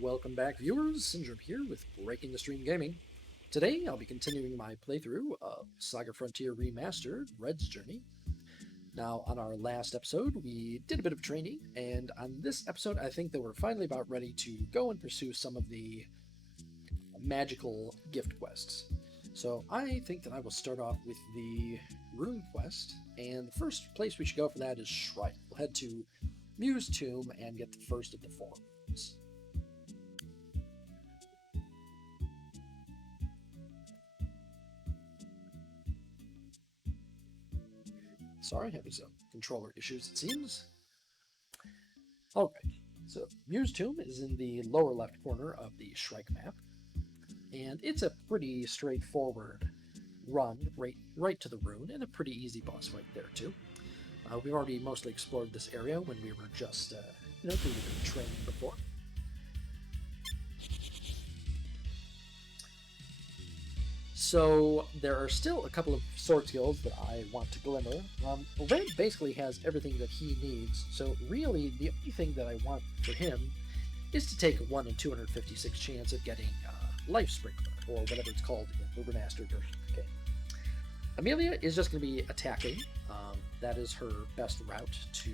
Welcome back, viewers. Syndrome here with Breaking the Stream Gaming. Today, I'll be continuing my playthrough of Saga Frontier Remastered, Red's Journey. Now, on our last episode, we did a bit of training, and on this episode, I think that we're finally about ready to go and pursue some of the magical gift quests. So, I think that I will start off with the Rune quest, and the first place we should go for that is Shrine. We'll head to Mues Tomb and get the first of the forms. Sorry, having some controller issues, it seems. Alright, so Mues Tomb is in the lower left corner of the Shrike map, and it's a pretty straightforward run right to the rune, and a pretty easy boss fight there too. We've already mostly explored this area when we were just, doing a bit of training before. So there are still a couple of sword skills that I want to glimmer. Red basically has everything that he needs, so really the only thing that I want for him is to take a 1 in 256 chance of getting Life Sprinkler, or whatever it's called in the Remastered version of the game. Amelia is just going to be attacking. That is her best route to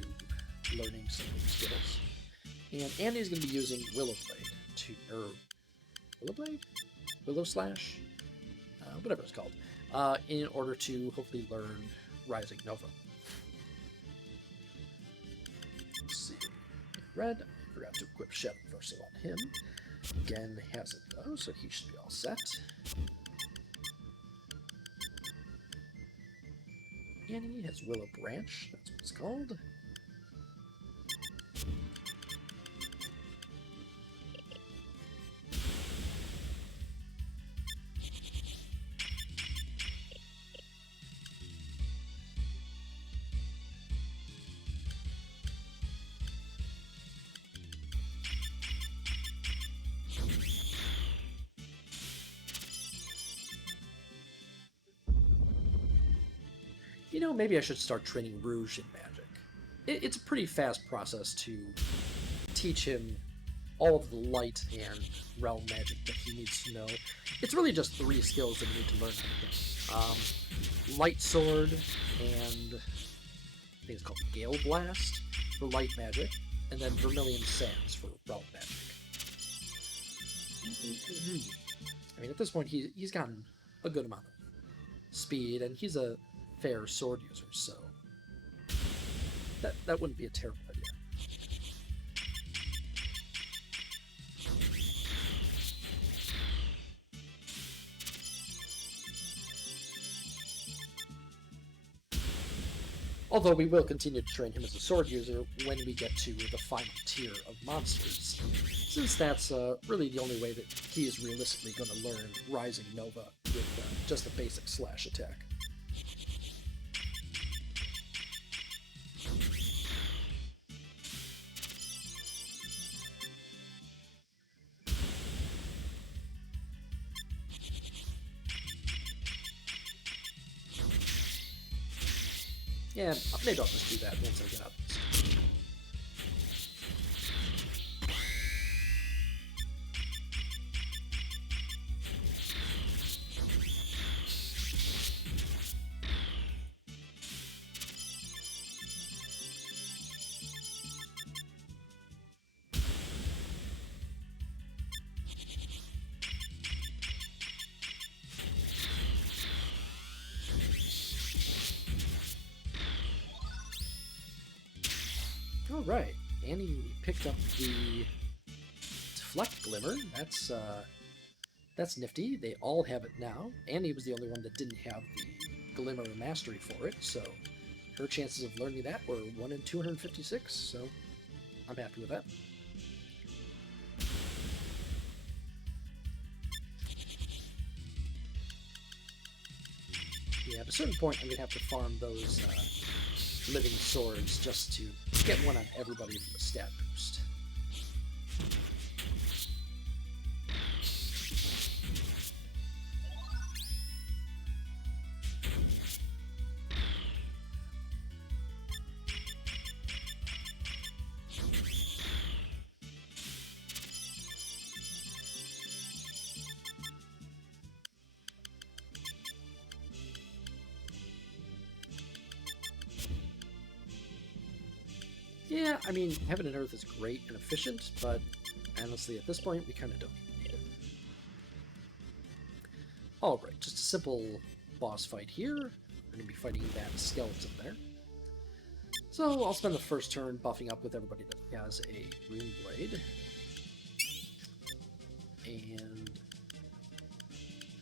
learning some new skills. And Andy's going to be using Willow Slash? Whatever it's called, in order to hopefully learn Rising Nova. Let's see. Red, I forgot to equip Shadow Versal on him. Again, has it though, so he should be all set. Annie has Willow Branch, that's what it's called. Maybe I should start training Rouge in magic. It's a pretty fast process to teach him all of the light and realm magic that he needs to know. It's really just 3 skills that you need to learn how to do. Light Sword and I think it's called Gale Blast for light magic, and then Vermilion Sands for realm magic. I mean, at this point, he's gotten a good amount of speed, and he's a fair sword user, so that wouldn't be a terrible idea. Although we will continue to train him as a sword user when we get to the final tier of monsters, since that's really the only way that he is realistically going to learn Rising Nova with just a basic slash attack. Yeah, maybe I'll just do that once I get up. Alright, Annie picked up the Deflect Glimmer. That's nifty. They all have it now. Annie was the only one that didn't have the Glimmer Mastery for it, so her chances of learning that were 1 in 256, so I'm happy with that. Yeah, at a certain point I'm going to have to farm those living swords just to get one on everybody for the stat boost. Yeah, I mean, Heaven and Earth is great and efficient, but honestly, at this point, we kind of don't need it. Alright, just a simple boss fight here. We're going to be fighting that skeleton there. So I'll spend the first turn buffing up with everybody that has a Rune Blade. And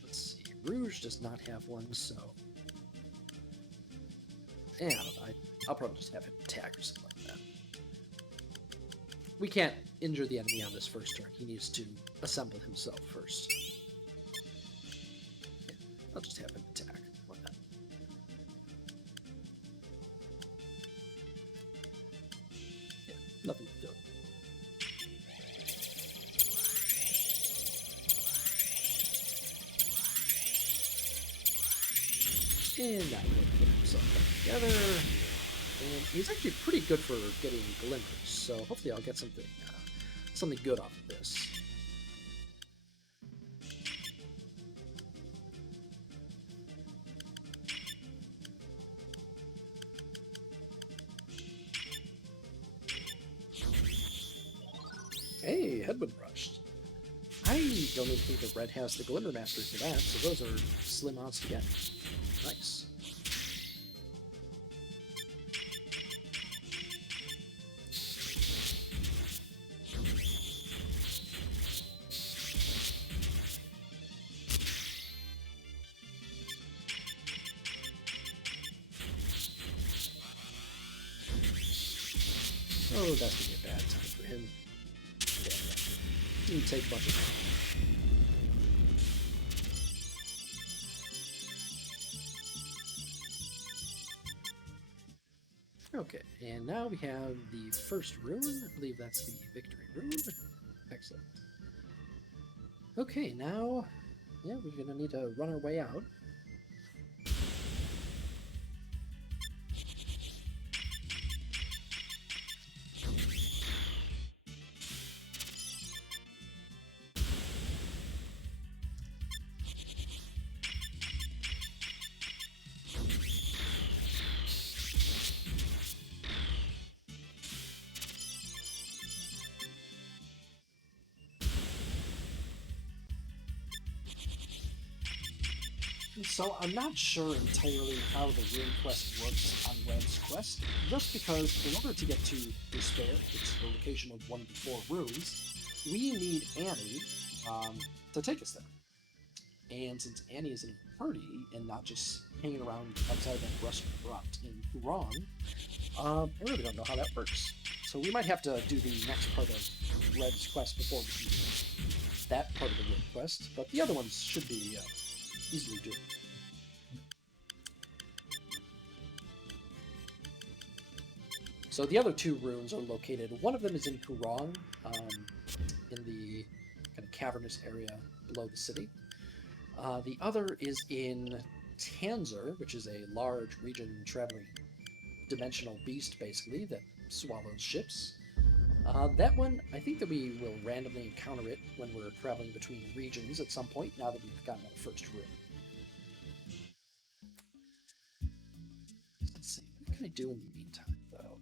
let's see, Rouge does not have one, so yeah, I don't know. I'll probably just have him attack or something like that. We can't injure the enemy on this first turn. He needs to assemble himself first. Yeah, I'll just have him attack. Why not? Yeah, nothing to do. And now we'll put himself back together. And he's actually pretty good for getting glimmers, so hopefully I'll get something good off of this. Hey, Headwind Rushed. I don't even think that Red has the Glimmer Master for that, so those are slim odds to get. Nice. Oh, that's gonna be a bad time for him. Yeah, didn't take much of it. Okay, and now we have the first rune. I believe that's the victory rune. Excellent. Okay, now, yeah, we're gonna need to run our way out. So I'm not sure entirely how the rune quest works on Red's quest, just because in order to get to Despair, it's the location of one of the 4 runes, we need Annie to take us there. And since Annie is in a party and not just hanging around outside that restaurant in Kurong, I really don't know how that works. So we might have to do the next part of Red's quest before we can do that part of the rune quest, but the other ones should be easily doable. So the other 2 runes are located, one of them is in Kurong, in the kind of cavernous area below the city. The other is in Tanzer, which is a large region-traveling dimensional beast, basically, that swallows ships. That one, I think that we will randomly encounter it when we're traveling between regions at some point, now that we've gotten our first rune. Let's see, what can I do in the meantime, though?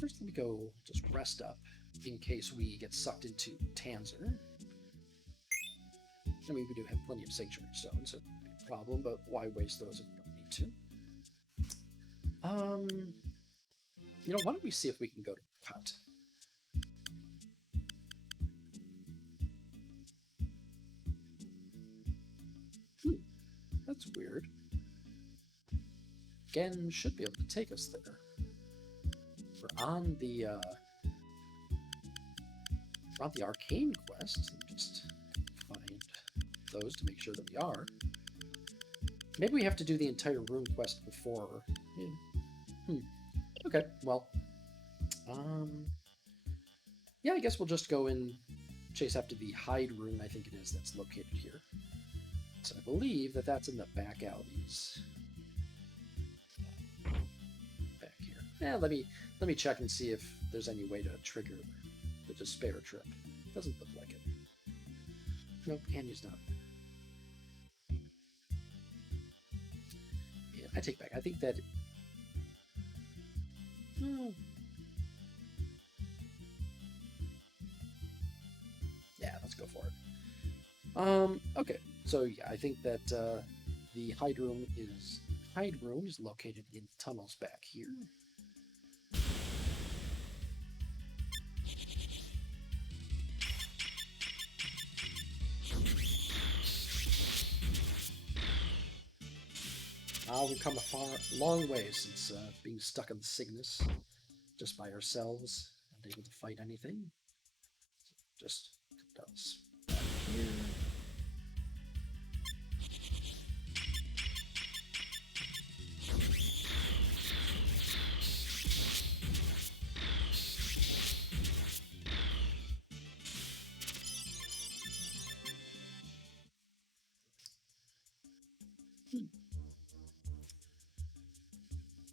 First, let me go just rest up in case we get sucked into Tanzer. I mean, we do have plenty of Sanctuary Stones, so it won't be a problem, but why waste those if we don't need to? You know, why don't we see if we can go to Cut? That's weird. Gen should be able to take us there. We're on the Arcane Quest. Let me just find those to make sure that we are. Maybe we have to do the entire rune quest before. Yeah. Okay, well. Yeah, I guess we'll just go and chase after the Hide rune, I think it is, that's located here. So I believe that that's in the back alleys. Back here. Yeah, let me check and see if there's any way to trigger the Despair trip. Doesn't look like it. Nope, Annie's not. Yeah, I take back. I think that... Yeah, let's go for it. Okay. So yeah, I think that the hide room is located in tunnels back here. We've come a long way since being stuck in the Cygnus, just by ourselves, and able to fight anything. Just put us back here.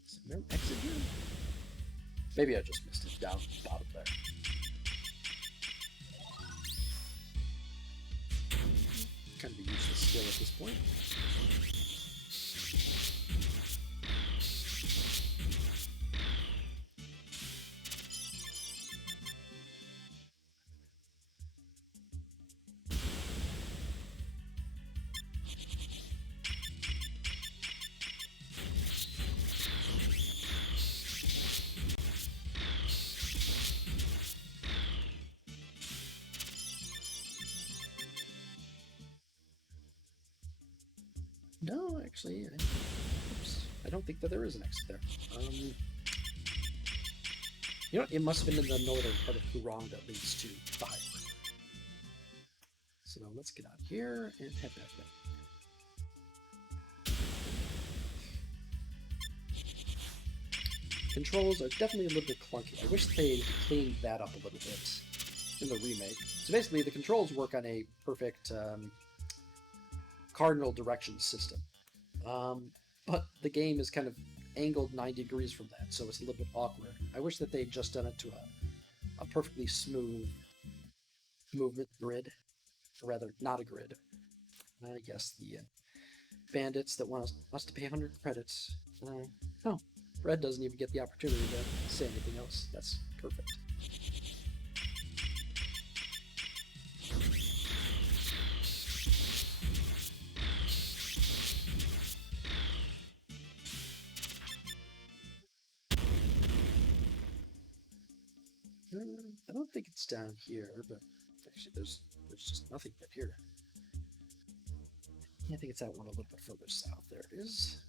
Is there an exit here? Maybe I just missed it down bottom there. Kind of a useless skill at this point. No, actually, I don't think that there is an exit there. You know, it must have been in the northern part of Hurong that leads to the hide room. So let's get out here and head back there. Controls are definitely a little bit clunky. I wish they cleaned that up a little bit in the remake. So basically, the controls work on a perfect cardinal direction system. But the game is kind of angled 90 degrees from that, so it's a little bit awkward. I wish that they'd just done it to a perfectly smooth movement grid, or rather, not a grid. Yes, the bandits that want us to pay 100 credits. No, Red doesn't even get the opportunity to say anything else. That's perfect. I don't think it's down here, but actually there's just nothing up here. I think it's that one a little bit further south. There it is.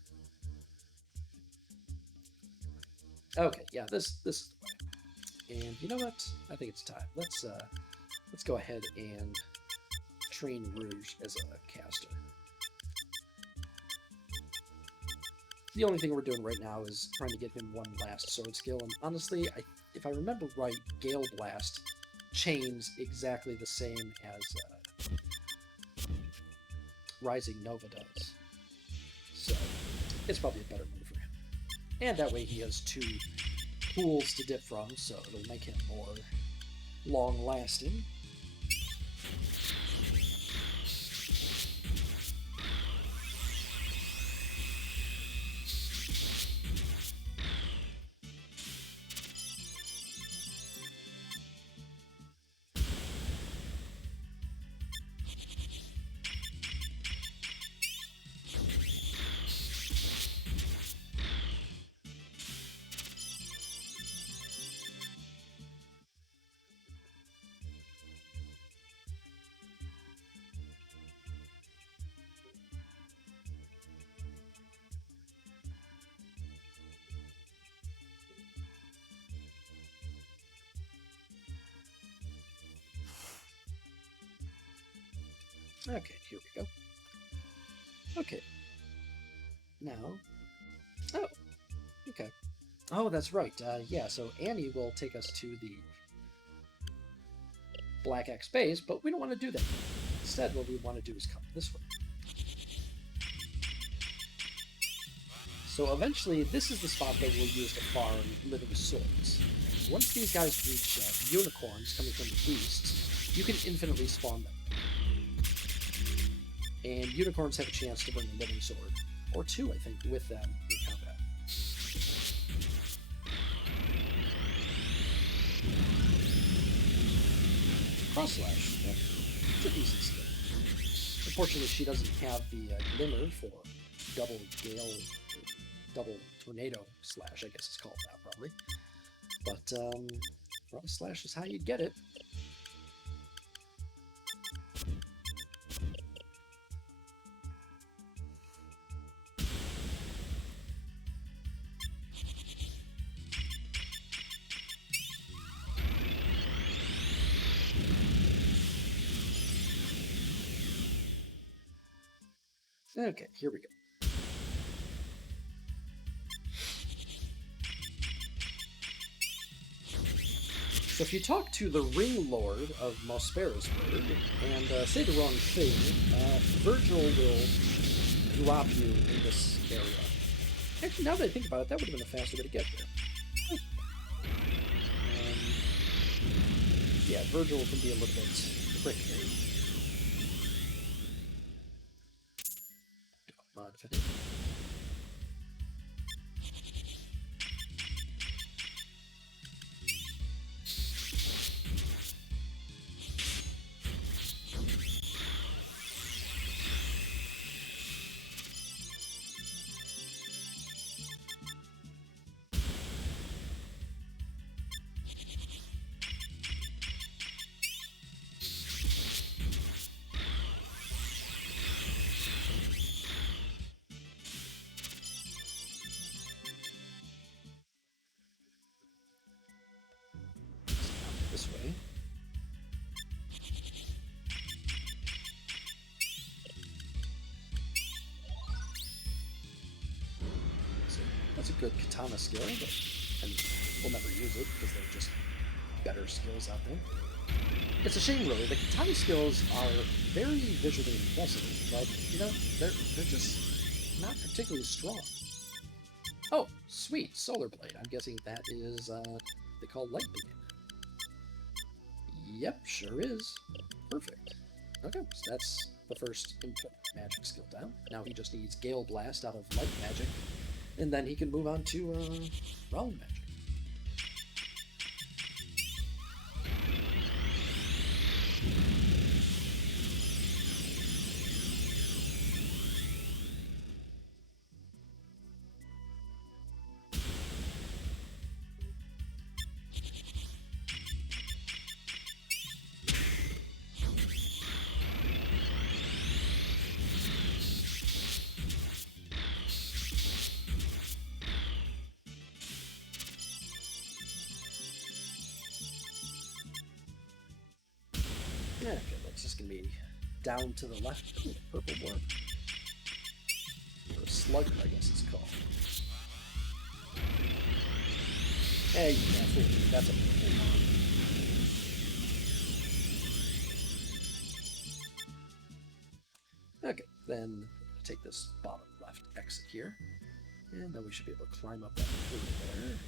Okay, yeah, this is the way. And you know what? I think it's time. Let's go ahead and train Rouge as a caster. The only thing we're doing right now is trying to get him one last sword skill, and honestly, if I remember right, Gale Blast chains exactly the same as Rising Nova does. So, it's probably a better move for him. And that way he has two pools to dip from, so it'll make him more long-lasting. Okay, here we go. Okay. Now... Oh, okay. Oh, that's right. Yeah, so Annie will take us to the Black X base, but we don't want to do that. Instead, what we want to do is come this way. So eventually, this is the spot that we'll use to farm living swords. And once these guys reach unicorns coming from the east, you can infinitely spawn them. And unicorns have a chance to bring a living sword. or 2, I think, with them in combat. Cross slash. Yeah, it's a decent skill. Unfortunately, she doesn't have the glimmer for double gale, double tornado slash, I guess it's called that probably. But cross slash is how you get it. Okay, here we go. So if you talk to the Ring Lord of Mosferosburg and say the wrong thing, Virgil will drop you in this area. Actually, now that I think about it, that would have been a faster way to get there. Yeah, Virgil can be a little bit prickly. Mod finish. This way. So that's a good katana skill, but and we'll never use it because they're just better skills out there. It's a shame, really. The katana skills are very visually impressive, but you know they're just not particularly strong. Oh, sweet, Solar Blade. I'm guessing that is they call Light Beam. Yep, sure is. Perfect. Okay, so that's the first input magic skill down. Now he just needs Gale Blast out of Light Magic, and then he can move on to Realm Magic. Yeah, okay, that's just gonna be down to the left. Ooh, purple worm. Or a slugger, I guess it's called. Hey, you can't fool me. That's a purple worm. Okay, then take this bottom left exit here. And then we should be able to climb up that pillar there.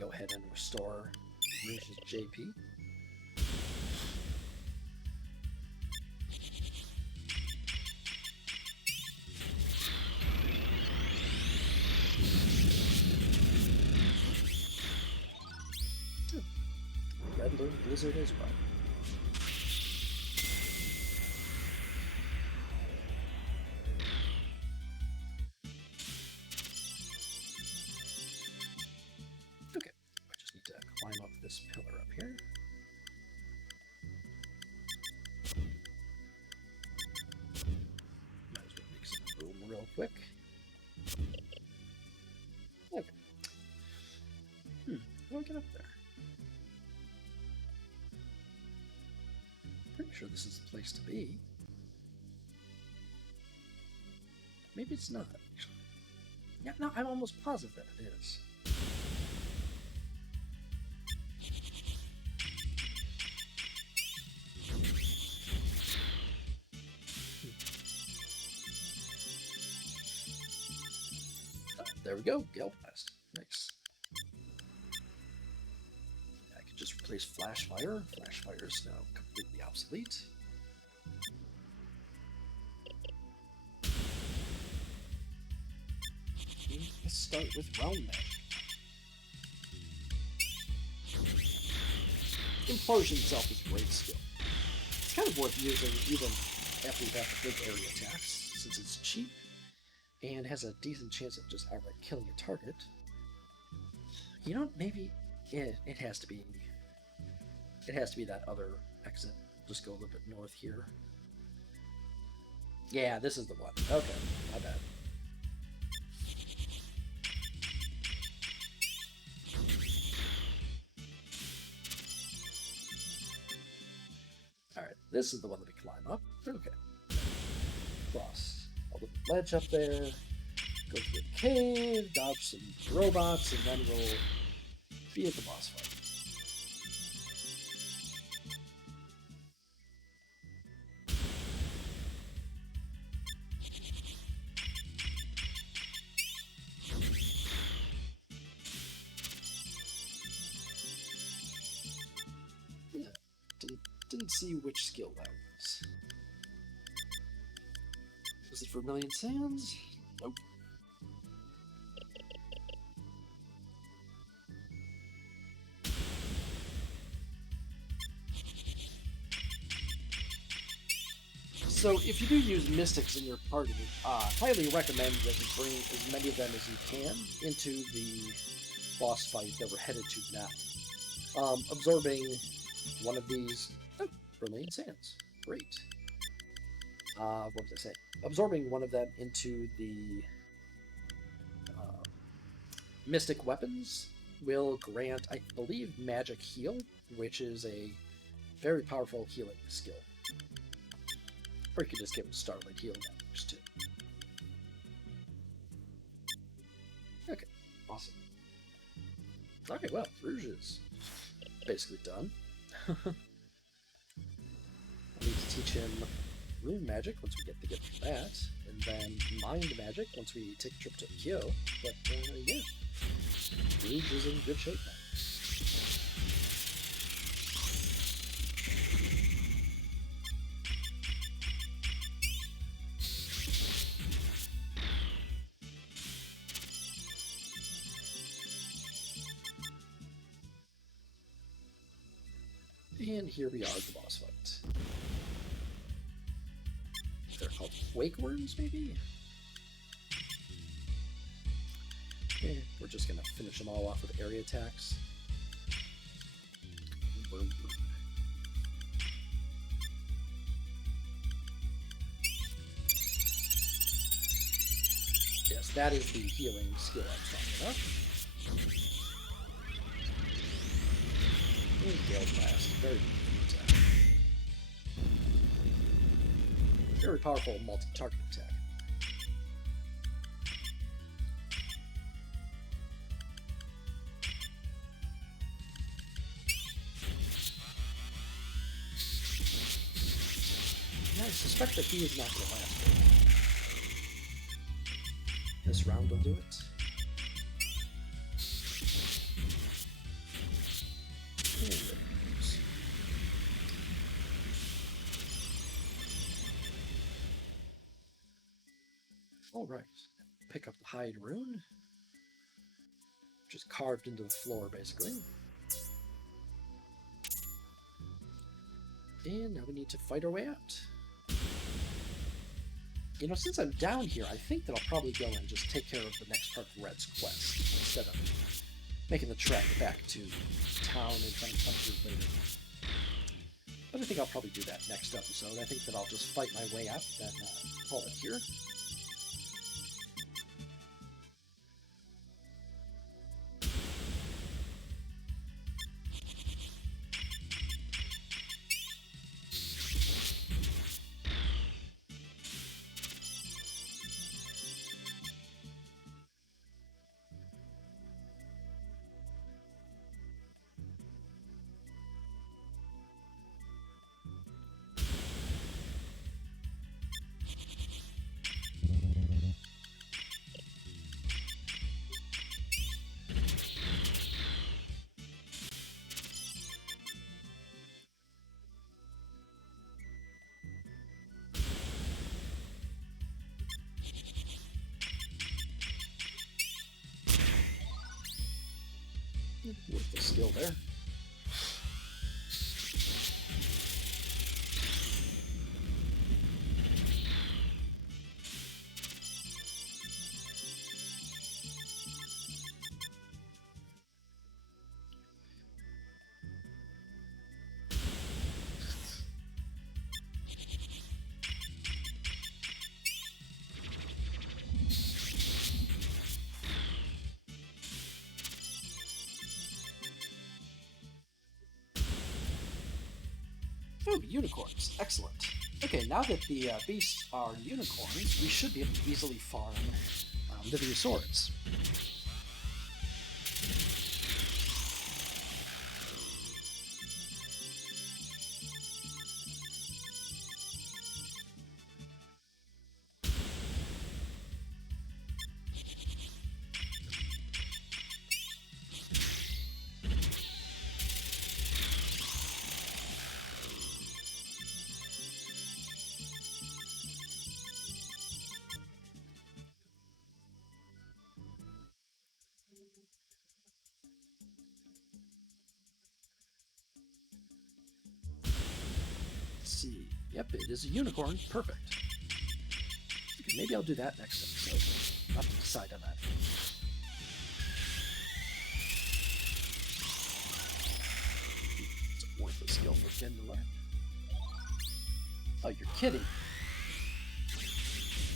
Go ahead and restore Rouge's JP. Red Alert Blizzard as well. Climb up this pillar up here. Might as well make some room real quick. Okay. How do I get up there? Pretty sure this is the place to be. Maybe it's not. Yeah, no, I'm almost positive that it is. There we go. Gale Blast. Nice. I could just replace Flash Fire. Flash Fire is now completely obsolete. Let's start with Realm Magic. Implosion itself is a great skill. It's kind of worth using even after you have the big area attacks, since it's cheap and has a decent chance of just outright killing a target. You know, maybe it has to be. It has to be that other exit. Just go a little bit north here. Yeah, this is the one. Okay, my bad. Alright, this is the one that we climb up. Okay. Cross a little ledge up there. Go through a cave, dodge some robots, and then we'll be at the boss fight. Didn't see which skill that was. Was it Vermilion Sands? Nope. So if you do use Mystics in your party, highly recommend that you bring as many of them as you can into the boss fight that we're headed to now. Absorbing one of these... Vermilion Sands. Great. What was I saying? Absorbing one of them into the Mystic Weapons will grant, I believe, Magic Heal, which is a very powerful healing skill. Or you could just give him Starlight Heal damage too. Okay, awesome. Okay, well, Rouge is basically done. I need to teach him Rune Magic once we get the gift for that, and then Mind Magic once we take a trip to Kyo. But yeah, Rouge is in good shape now. And here we are at the boss fight. They're called Wake Worms, maybe? Okay, we're just gonna finish them all off with area attacks. Worm. Yes, that is the healing skill I was talking about. And Gale Blast, very good attack. Very powerful multi-target attack. And I suspect that he is not going to last very long. This round will do it. Alright, pick up the Hide Rune, which is carved into the floor basically. And now we need to fight our way out. You know, since I'm down here, I think that I'll probably go and just take care of the next part of Red's quest, instead of making the trek back to town and trying to come through later. But I think I'll probably do that next episode. I think that I'll just fight my way out, then call it here. With the skill there. Oh, unicorns. Excellent. Okay, now that the beasts are unicorns, we should be able to easily farm living swords. See. Yep, it is a unicorn. Perfect. Okay, maybe I'll do that next episode. I'll have to decide on that. It's a worthless skill for Ken to learn. Oh, you're kidding.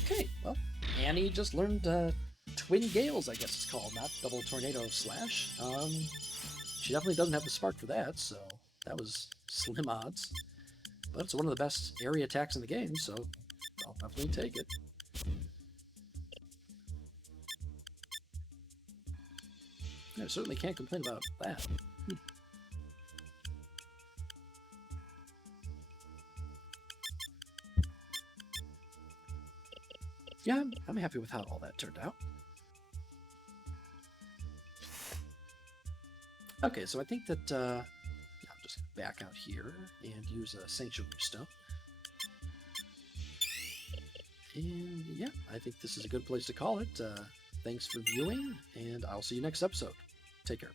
Okay, well, Annie just learned Twin Gales, I guess it's called, not Double Tornado Slash. She definitely doesn't have the spark for that, so that was slim odds. But it's one of the best area attacks in the game, so I'll definitely take it. I certainly can't complain about that. Yeah, I'm happy with how all that turned out. Okay, so I think that I'll just back out here and use a Sanctuary Stone. And yeah, I think this is a good place to call it. Thanks for viewing, and I'll see you next episode. Take care.